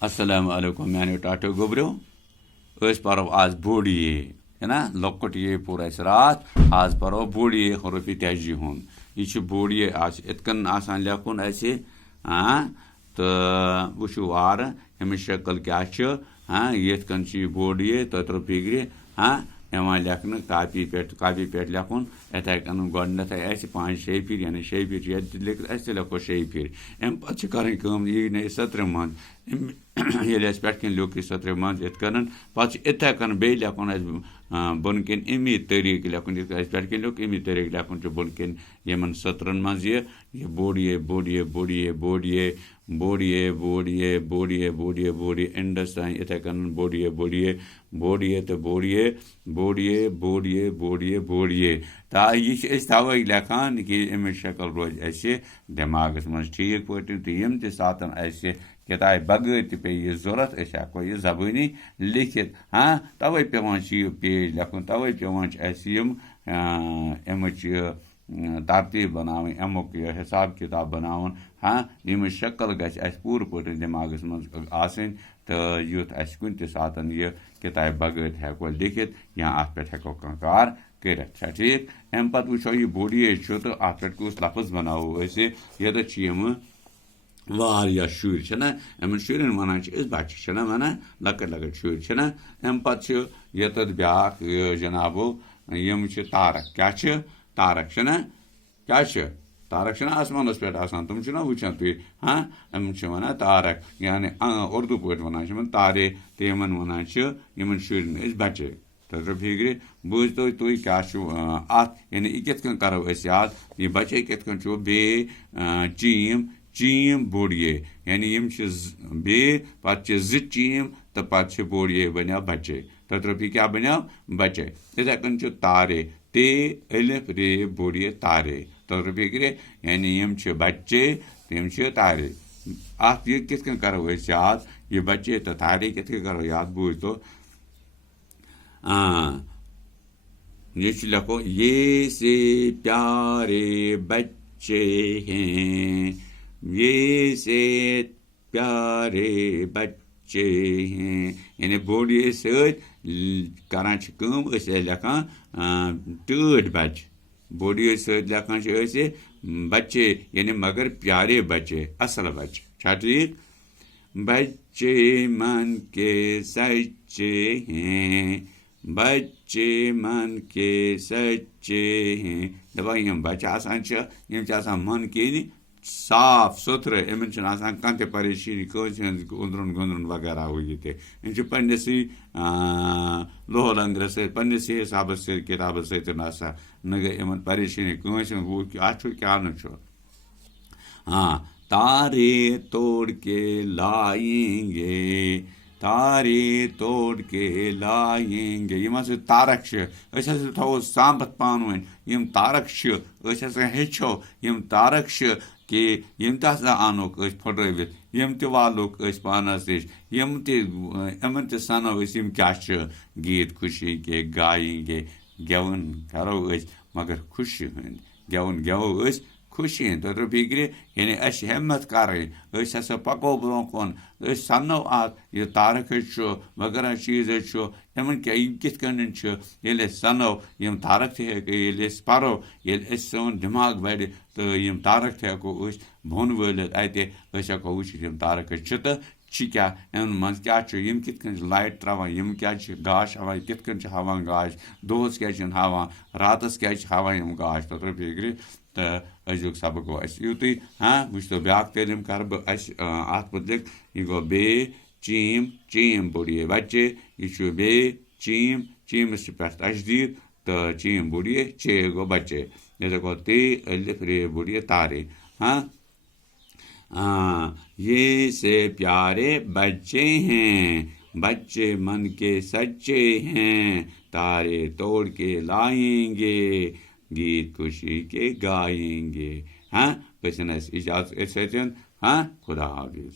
अस्सलाम वालेकुम मैंने टाटो गोबरो परो आज बोड़ ये है ना लॉकट ये पूरा रात आज परो बोड़ ये हरूफी तहजी हूँ यह बोड़ ये आज इतकन आसान लेखुन ऐसे हाँ तो वो वार अमिस शक्ल क्या हाँ यन बोड़ ये तत्र फिक्र हाँ यहां लेखन कापी पे लेखुन इथे कन गोडनथ 5-6 फिर यानी 6 फिर लिखित अस लेखो 6 फिर अम पे कम यह सत्र मन ये पे कन लिख सत्र मन इतन पे इथे कन बे लेखुन बोन कन अमी तरीक लेखुन पे कन लिख अमी तरीक लेखुन बोन कन यमन सत्रन मज ये बोड़ ये बोड़ ये बोड़ ये बोड़ ये बोड़ ये बोड़ ये बोड़ ये बोड़ ये बोड़ ये एंडस तान इथे कन बोड़ ये बोड़ ये बोड़ ये तो बोड़ ये बोड़ ये बोड़ ये बोड़ ये बोड़ ये ता यह तवे लेखान कि अमिस शक्ल रोज दिमागस मज ठीक पे तो यम सात किताब बगैर ते पे यह जरूरत हेको यह जबानी लिखित हाँ तवे पेवान यह पेज लेखुन तवे पेवान अमच तरतीब बनावन अमुक हिसाब किताब बनावन हाँ यम शक्ल गस पूर पे दिमागस मज आसन तो युथ कुन सात यह किताब बगैर हेको लिखित या अत पे हेको कार कर ठीक अम पे वो यह बोड़ ये तो अत पे कुछ लफ्ज बनावो ये वारिया शुर ना अमन शुरन वनान बच्चे वनान लकट शुर अम पे ये ब्या जनाबो यम तारक क्या तारक ना क्या तारक आसमानस पे तुम वुचान तुम हाँ अम वन तारक यानी उर्दू पे वन तारे तो यमन वनान शुरन बच्चे तत्र फिक्र बूझ तुम क्या अत यानी यह करो याद यह बच्चे को बे चीम चीम बोड़ ये यानी यम बे पे जीम तो पे बोड़ ये बनो बच्चे तत्र क्या बनो बच्चे इथे कन तारे ते अलिफ रे बोड़ ये तारे तत्र फिक्र यानी यम बच्चे तम तारे अत यह कित करो याद यह बच्चे तो तारे कित करो याद बूझ तो ये लिखो ये से प्यारे बच्चे हैं ये से प्यारे बच्चे हैं यानी बोड़ ये सरान लेखान टूट बच बोड़ ये लेखान बच्चे यानी मगर प्यारे बच्चे असल बच्चे ठीक बच्चे मन के सच्चे हैं बच्चे मन के सच्चे हैं दपा यम बच्चे आसान मन के साफ सुथरे इन कह ते परेशानी उंदरुन गुंदरुन वगैरह हुई इन पन्नस लोह लंगर सन्नस हिसाब से किताब ससा न गई इन परेशानी कंस वो अत क्या न हाँ तारे तोड़ के लाएंगे तारे तोड़ के लाएंगे यम तारक थो सांभत पान वन यम तारक हेचो यम तारक कि यम आनोक फुटवित यम वालोक पानस नश यमन सनो क्या गीत खुशी के गाएंगे गेवन करो मगर खुशी हंद गेवन गेवो खुशी तत्र फिक्र यानी हिम्मत कर पको ब्रो कुन सनो अत यह तारक वगैरह चीज इन कित सनो यम तारक ये पो ये सोन दिमाग बढ़ तो यम तारक हेको बोन वलित अत हेको वुचित यम तारक तो क्या इन मज क्या यम कित लाइट त्रावान यम क्या गाश हावान कित हावान गाश दोहस क्या हावान रातस क्या हावान यम गाश तत्र फिक्र तो अजुक सबक गो युत हाँ वो तो ब्या तलीम कर अत मुतलिक यह गो बे चीम चीम बोड़ ये बच्चे यह बे चीम चीमस पे तशदीद तो चीम बोड़ ये चे गो बच्चे ये गो ते अलिफ रे बोड़ ये तारे हाँ ये से प्यारे बच्चे हैं बच्चे मन के सच्चे हैं तारे तोड़ के लाएंगे गीत खुशी के गाएंगे हाँ बस इजाजत हाँ खुदा हाफिज।